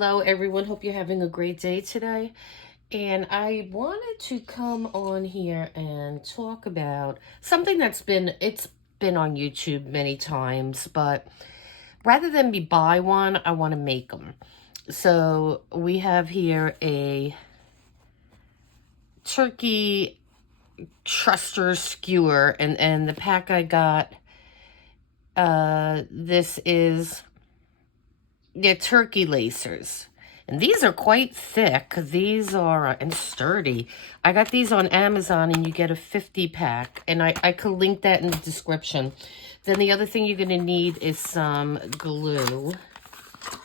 Hello everyone, hope you're having a great day today. And I wanted to come on here and talk about something it's been on YouTube many times, but rather than me buy one, I want to make them. So we have here a turkey truster skewer, and the pack I got, this is they're turkey lacers. And these are quite thick. These are, and sturdy. I got these on Amazon, and you get a 50 pack. And I could link that in the description. Then the other thing you're going to need is some glue.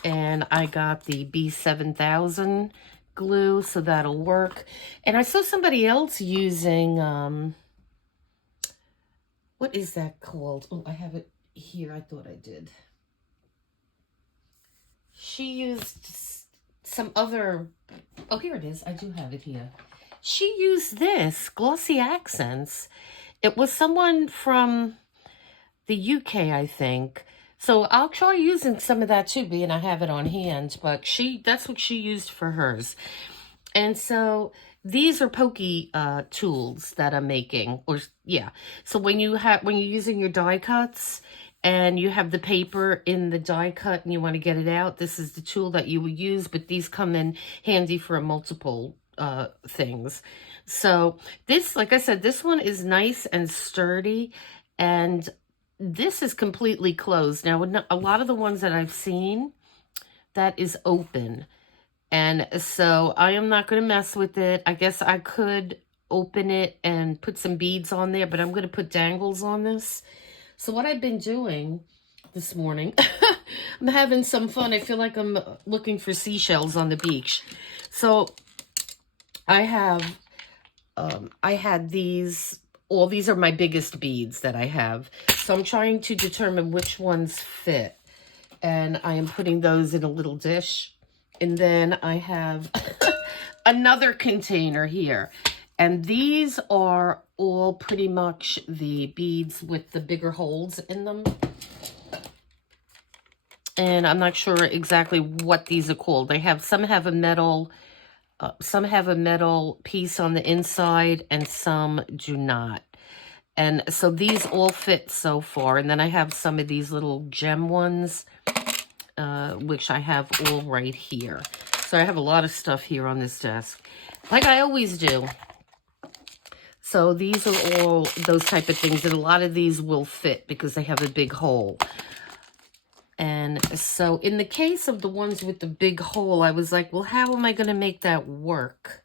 And I got the B7000 glue, so that'll work. And I saw somebody else using, what is that called? Oh, I have it here. I thought I did. She used some other, oh, here it is. I do have it here. She used this, Glossy Accents. It was someone from the UK, I think. So I'll try using some of that too, being I have it on hand. But that's what she used for hers. And so these are pokey tools that I'm making. Or yeah. So when you're using your die cuts, and you have the paper in the die cut and you want to get it out, this is the tool that you would use, but these come in handy for multiple things. So this, like I said, this one is nice and sturdy, and this is completely closed. Now, a lot of the ones that I've seen, that is open. And so I am not going to mess with it. I guess I could open it and put some beads on there, but I'm going to put dangles on this. So what I've been doing this morning, I'm having some fun. I feel like I'm looking for seashells on the beach. So I had these, all these are my biggest beads that I have. So I'm trying to determine which ones fit. And I am putting those in a little dish. And then I have another container here. And these are all pretty much the beads with the bigger holes in them. And I'm not sure exactly what these are called. Some have a metal piece on the inside, and some do not. And so these all fit so far. And then I have some of these little gem ones, which I have all right here. So I have a lot of stuff here on this desk, like I always do. So these are all those type of things, and a lot of these will fit because they have a big hole. And so in the case of the ones with the big hole, I was like, well, how am I going to make that work?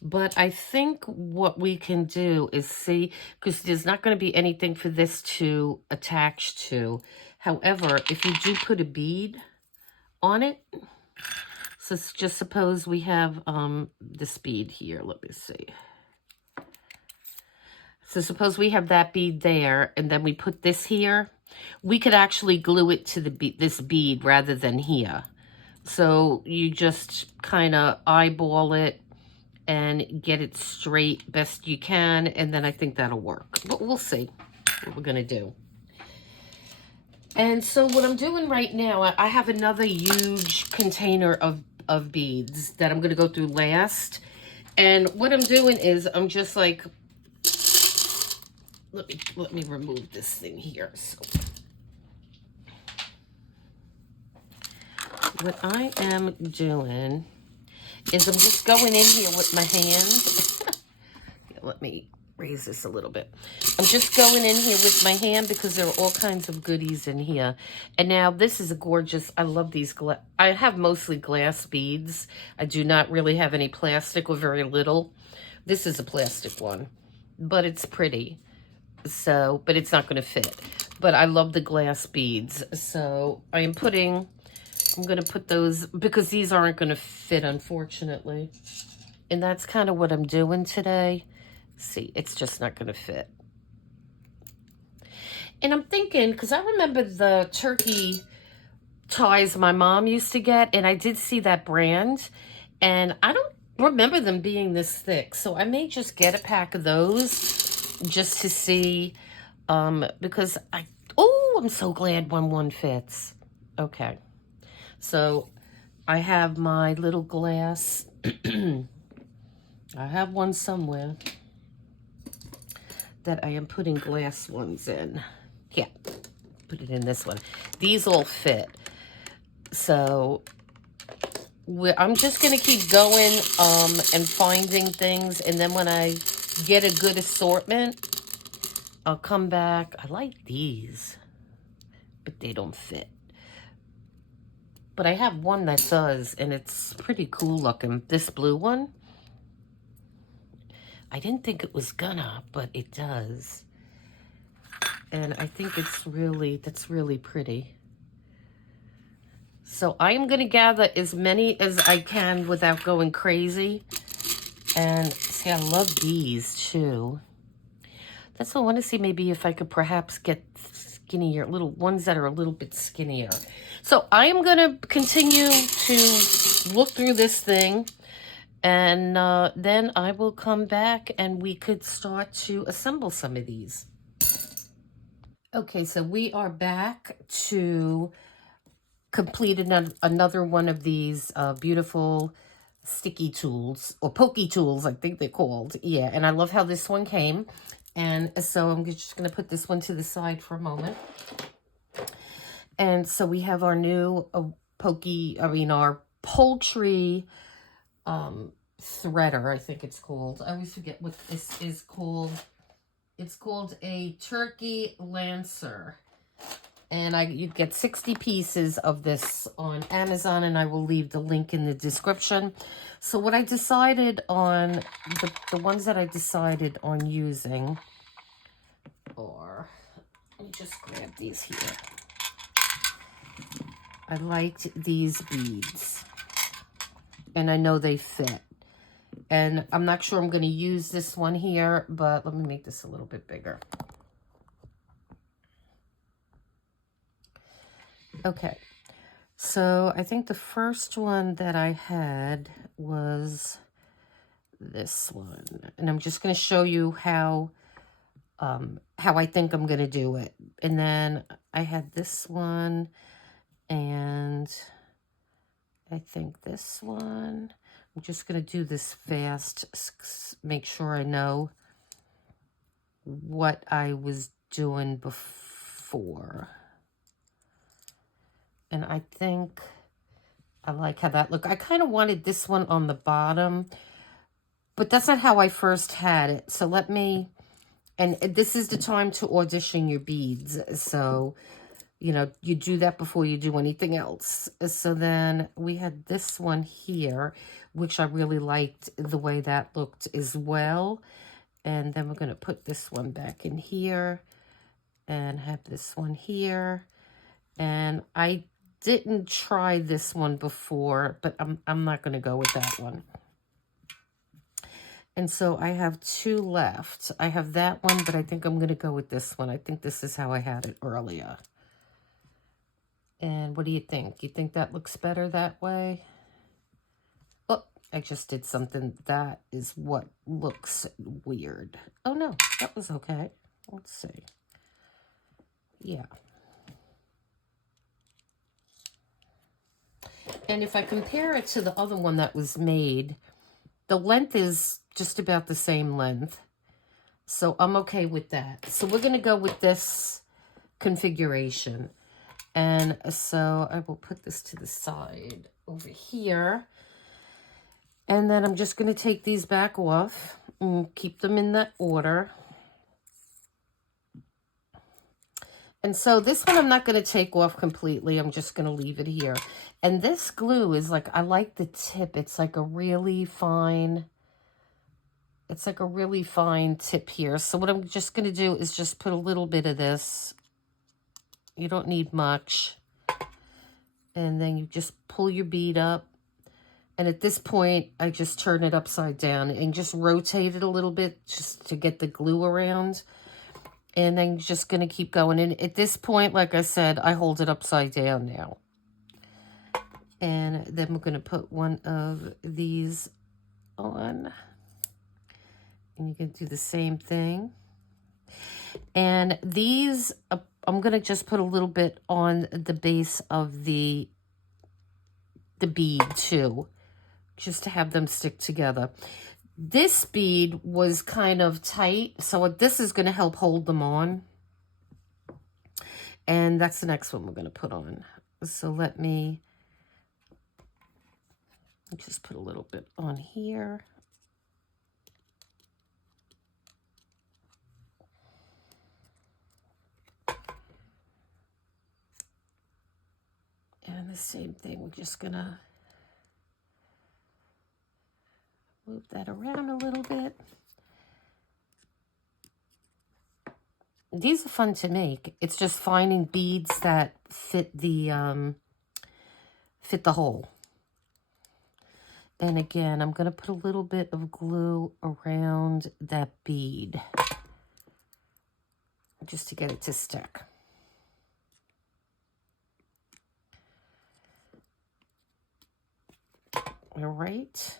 But I think what we can do is see, because there's not going to be anything for this to attach to. However, if you do put a bead on it, so just suppose we have this bead here. Let me see. So suppose we have that bead there, and then we put this here. We could actually glue it to this bead rather than here. So you just kind of eyeball it and get it straight best you can, and then I think that'll work. But we'll see what we're going to do. And so what I'm doing right now, I have another huge container of beads that I'm going to go through last. And what I'm doing is I'm just like, let me remove this thing here. So what I am doing is I'm just going in here with my hand. Let me raise this a little bit. I'm just going in here with my hand because there are all kinds of goodies in here. And now this is a gorgeous, I love these, I have mostly glass beads. I do not really have any plastic, or very little. This is a plastic one, but it's pretty. So, but it's not going to fit. But I love the glass beads. So I'm going to put those, because these aren't going to fit, unfortunately. And that's kind of what I'm doing today. See, it's just not going to fit. And I'm thinking, because I remember the turkey ties my mom used to get, and I did see that brand, and I don't remember them being this thick. So I may just get a pack of those just to see, because I'm so glad when one fits. Okay. So I have my little glass. I have one somewhere that I am putting glass ones in. Yeah, put it in this one. These all fit. So I'm just going to keep going and finding things. And then when I get a good assortment, I'll come back. I like these, but they don't fit. But I have one that does, and it's pretty cool looking. This blue one. I didn't think it was gonna, but it does. And I think that's really pretty. So I am gonna gather as many as I can without going crazy. And see, I love these too. That's what I want to see, maybe if I could perhaps get skinnier, little ones that are a little bit skinnier. So I am going to continue to look through this thing, and then I will come back and we could start to assemble some of these. Okay, so we are back to complete another one of these beautiful sticky tools, or pokey tools, I think they're called. Yeah, and I love how this one came. And so I'm just going to put this one to the side for a moment. And so we have our new our poultry threader, I think it's called. I always forget what this is called. It's called a turkey lancer. And you get 60 pieces of this on Amazon, and I will leave the link in the description. So what I decided on, the ones that I decided on using, or let me just grab these here. I liked these beads, and I know they fit. And I'm not sure I'm going to use this one here, but let me make this a little bit bigger. Okay, so I think the first one that I had was this one. And I'm just going to show you how I think I'm going to do it. And then I had this one, and I think this one. I'm just going to do this fast, make sure I know what I was doing before. And I think I like how that looked. I kind of wanted this one on the bottom, but that's not how I first had it. So let me, and this is the time to audition your beads. So, you know, you do that before you do anything else. So then we had this one here, which I really liked the way that looked as well. And then we're going to put this one back in here and have this one here. And I didn't try this one before, but I'm not going to go with that one. And so I have two left. I have that one, but I think I'm going to go with this one. I think this is how I had it earlier. And what do you think? You think that looks better that way? Oh, I just did something. That is what looks weird. Oh, no, that was okay. Let's see. Yeah. And if I compare it to the other one that was made, the length is just about the same length. So I'm okay with that. So we're going to go with this configuration. And so I will put this to the side over here. And then I'm just going to take these back off and keep them in that order. And so this one I'm not going to take off completely. I'm just going to leave it here. And this glue is like, I like the tip. It's like a really fine, tip here. So what I'm just going to do is just put a little bit of this. You don't need much. And then you just pull your bead up. And at this point, I just turn it upside down and just rotate it a little bit just to get the glue around. And then you're just going to keep going. And at this point, like I said, I hold it upside down now. And then we're going to put one of these on. And you can do the same thing. And these, I'm going to just put a little bit on the base of the the bead too, just to have them stick together. This bead was kind of tight, so this is going to help hold them on. And that's the next one we're going to put on. So let me just put a little bit on here. And the same thing, we're just going to move that around a little bit. These are fun to make. It's just finding beads that fit the hole. And again, I'm going to put a little bit of glue around that bead just to get it to stick. All right.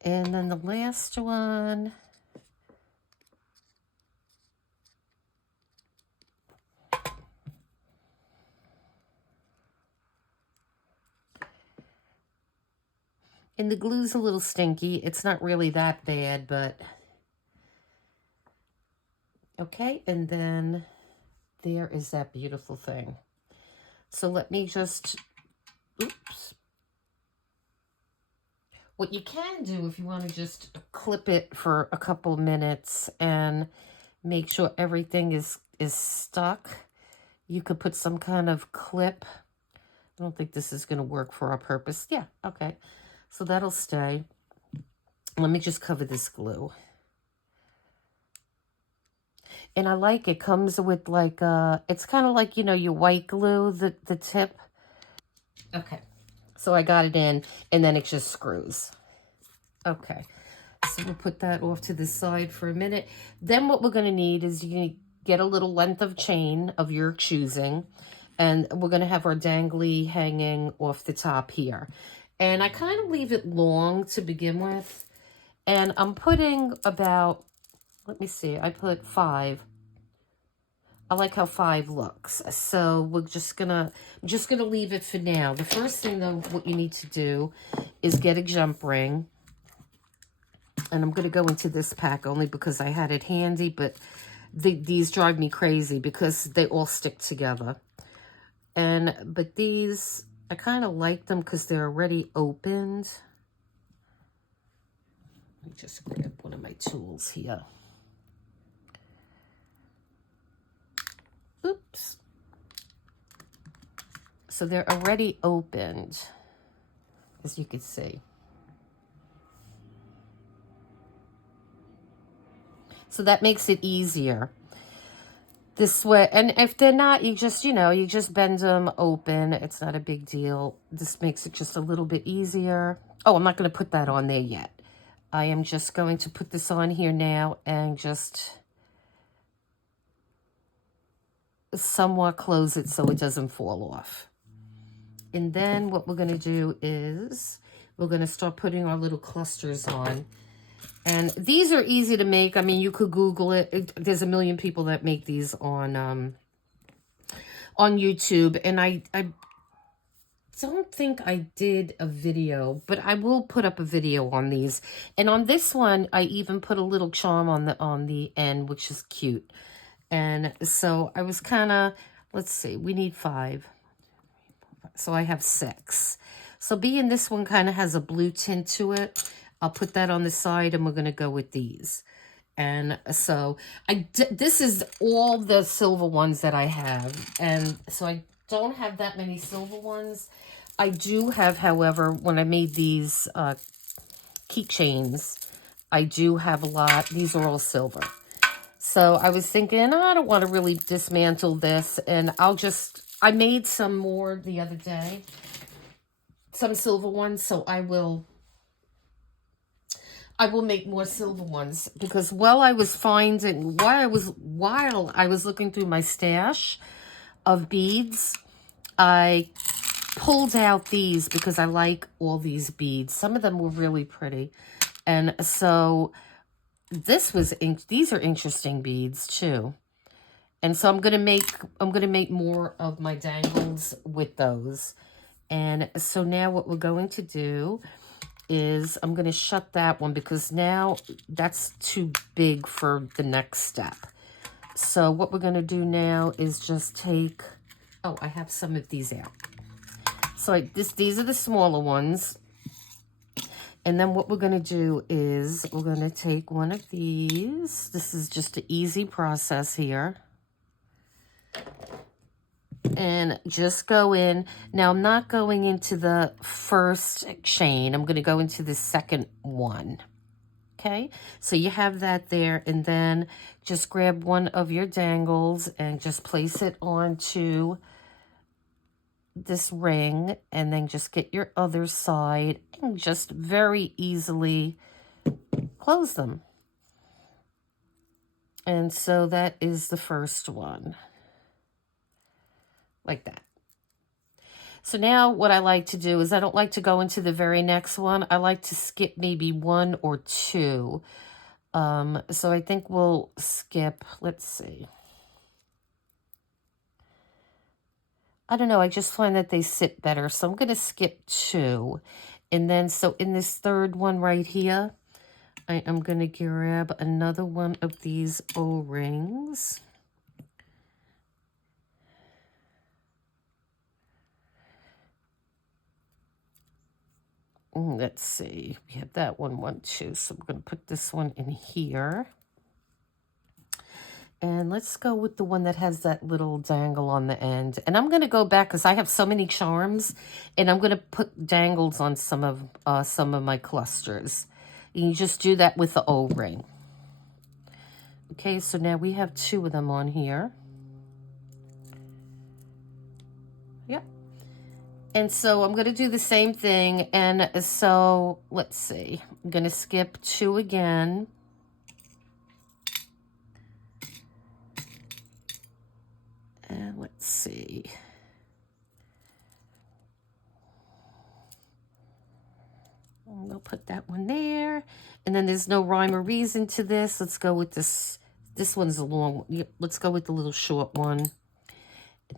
And then the last one, and the glue's a little stinky. It's not really that bad, but okay. And then there is that beautiful thing. So let me just, oops. What you can do if you want to just clip it for a couple minutes and make sure everything is stuck, you could put some kind of clip. I don't think this is going to work for our purpose. Yeah, okay. So that'll stay. Let me just cover this glue. And I like it. Comes with like, it's kind of like, you know, your white glue, the tip. Okay. So I got it in, and then it just screws. Okay. So we'll put that off to the side for a minute. Then what we're going to need is you're going to get a little length of chain of your choosing. And we're going to have our dangly hanging off the top here. And I kind of leave it long to begin with. And I'm putting about, let me see, I put 5. I like how 5 looks. So we're just gonna leave it for now. The first thing though, what you need to do is get a jump ring. And I'm gonna go into this pack only because I had it handy, but these drive me crazy because they all stick together. But these, I kind of like them because they're already opened. Let me just grab one of my tools here. Oops. So they're already opened, as you can see. So that makes it easier. This way, and if they're not, you just, you know, you just bend them open. It's not a big deal. This makes it just a little bit easier. Oh, I'm not going to put that on there yet. I am just going to put this on here now and just somewhat close it so it doesn't fall off. And then what we're going to do is we're going to start putting our little clusters on. And these are easy to make. I mean, you could Google it. There's a million people that make these on YouTube. And I don't think I did a video, but I will put up a video on these. And on this one, I even put a little charm on the end, which is cute. And so I was kind of, let's see, we need 5. So I have 6. So being this one kind of has a blue tint to it, I'll put that on the side and we're going to go with these. And so this is all the silver ones that I have. And so I don't have that many silver ones. I do have, however, when I made these keychains, I do have a lot. These are all silver. So I was thinking, oh, I don't want to really dismantle this. And I made some more the other day. Some silver ones. So I will make more silver ones. Because while I was looking through my stash of beads, I pulled out these because I like all these beads. Some of them were really pretty. And so these are interesting beads too. And so I'm gonna make more of my dangles with those. And so now what we're going to do is I'm gonna shut that one because now that's too big for the next step. So what we're gonna do now is just take, oh, I have some of these out. So these are the smaller ones. And then what we're going to do is we're going to take one of these. This is just an easy process here. And just go in. Now, I'm not going into the first chain. I'm going to go into the second one. Okay? So you have that there. And then just grab one of your dangles and just place it onto this ring, and then just get your other side and just very easily close them. And so that is the first one, like that. So now what I like to do is I don't like to go into the very next one. I like to skip maybe one or two. So I think we'll skip, let's see. I don't know, I just find that they sit better. So I'm going to skip two. And then, so in this third one right here, I am going to grab another one of these O-rings. Let's see, we have that one, too. So I'm going to put this one in here. And let's go with the one that has that little dangle on the end. And I'm going to go back because I have so many charms. And I'm going to put dangles on some of my clusters. You just do that with the O-ring. Okay, so now we have two of them on here. Yep. And so I'm going to do the same thing. And so let's see. I'm going to skip two again. And let's see. We'll put that one there. And then there's no rhyme or reason to this. Let's go with this. This one's a long one. Let's go with the little short one. And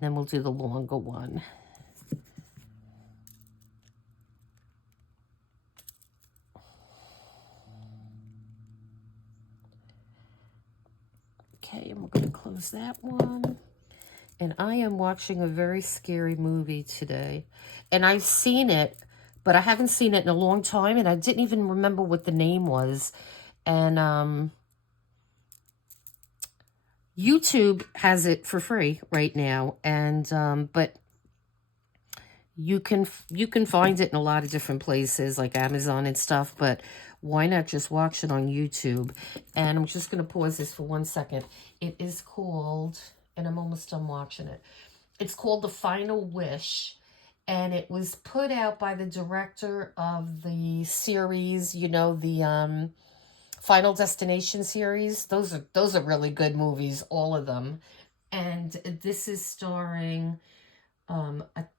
then we'll do the longer one. Okay, and we're going to close that one. And I am watching a very scary movie today. And I've seen it, but I haven't seen it in a long time. And I didn't even remember what the name was. And YouTube has it for free right now. And but you can find it in a lot of different places like Amazon and stuff. But why not just watch it on YouTube? And I'm just going to pause this for 1 second. It is called... and I'm almost done watching it. It's called The Final Wish, and it was put out by the director of the series, you know, the Final Destination series. Those are really good movies, all of them. And this is starring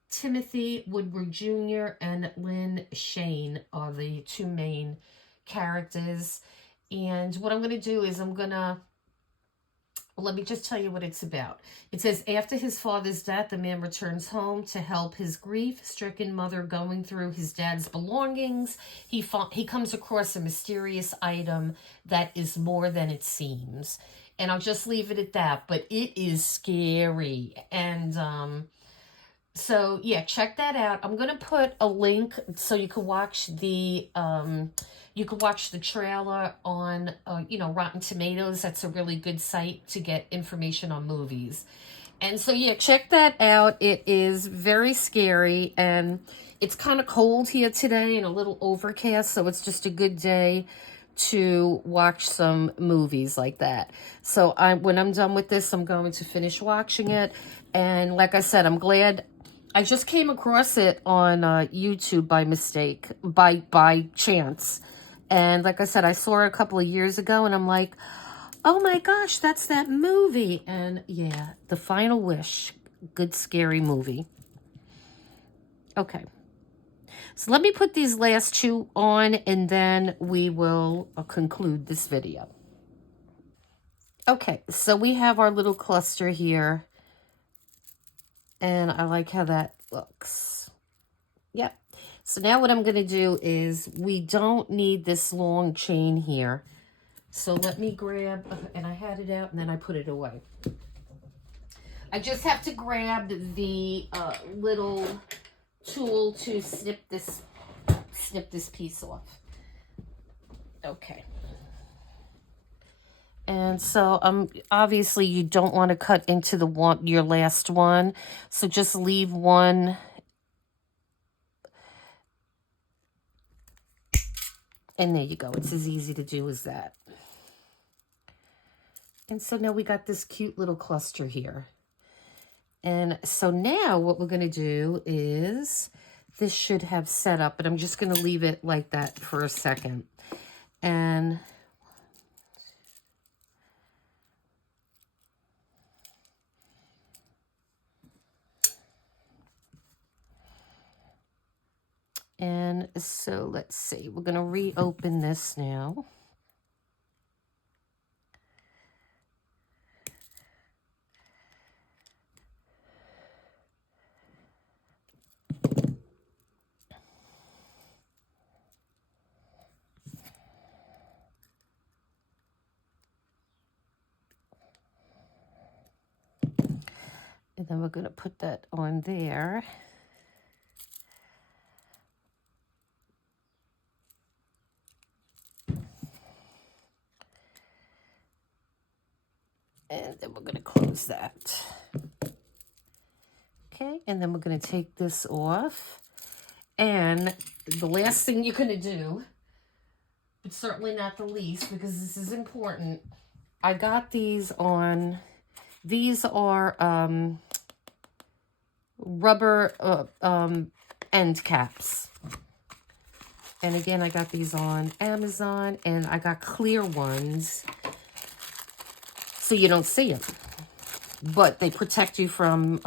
Timothy Woodward Jr. and Lynn Shane are the two main characters. And what I'm going to do is let me just tell you what it's about. It says, after his father's death, the man returns home to help his grief-stricken mother going through his dad's belongings. He comes across a mysterious item that is more than it seems. And I'll just leave it at that. But it is scary. And so, yeah, check that out. I'm going to put a link so you can watch the... you can watch the trailer on, Rotten Tomatoes. That's a really good site to get information on movies. And so, yeah, check that out. It is very scary, and it's kind of cold here today and a little overcast, so it's just a good day to watch some movies like that. So when I'm done with this, I'm going to finish watching it. And like I said, I'm glad... I just came across it on YouTube by mistake, by chance. And like I said, I saw it a couple of years ago, and I'm like, oh my gosh, that's that movie. And yeah, The Final Wish, good scary movie. Okay. So let me put these last two on, and then we will conclude this video. Okay, so we have our little cluster here, and I like how that looks. Yep. So now what I'm going to do is, we don't need this long chain here. So let me grab, and I had it out and then I put it away. I just have to grab the little tool to snip this piece off. Okay. And so obviously you don't want to cut into your last one. So just leave one. And there you go. It's as easy to do as that. And so now we got this cute little cluster here. And so now what we're going to do is, this should have set up, but I'm just going to leave it like that for a second. And so let's see, we're going to reopen this now. And then we're going to put that on there. And then we're going to close that. Okay, and then we're going to take this off. And the last thing you're going to do, but certainly not the least, because this is important, I got these on, these are rubber end caps. And again, I got these on Amazon, and I got clear ones so you don't see them. But they protect you from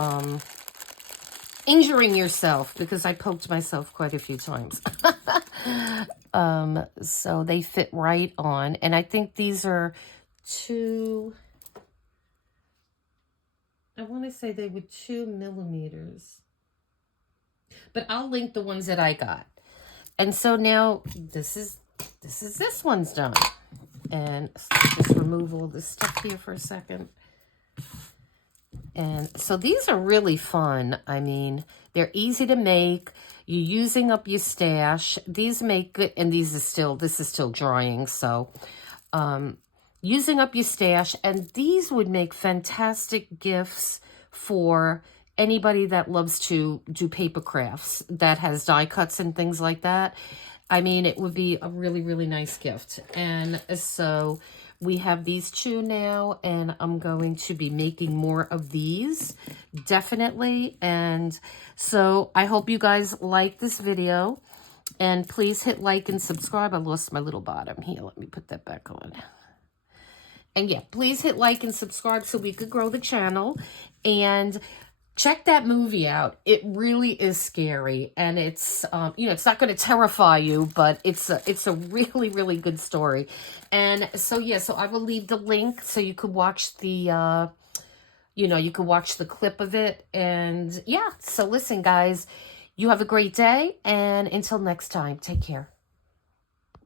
injuring yourself, because I poked myself quite a few times. So they fit right on. And I think these are I want to say they were 2 millimeters. But I'll link the ones that I got. And so now this one's done. And just remove all this stuff here for a second. And so these are really fun. I mean, they're easy to make. You're using up your stash. These make good, and this is still drying. So using up your stash, and these would make fantastic gifts for anybody that loves to do paper crafts, that has die cuts and things like that. I mean, it would be a really, really nice gift. And so we have these 2 now, and I'm going to be making more of these, definitely. And so I hope you guys like this video, and please hit like and subscribe. I lost my little bottom here. Let me put that back on. And yeah, please hit like and subscribe so we could grow the channel. And check that movie out. It really is scary, and it's it's not going to terrify you, but it's a really, really good story. And so yeah, so I will leave the link so you could watch the you could watch the clip of it. And yeah, so listen guys, you have a great day, and until next time, take care.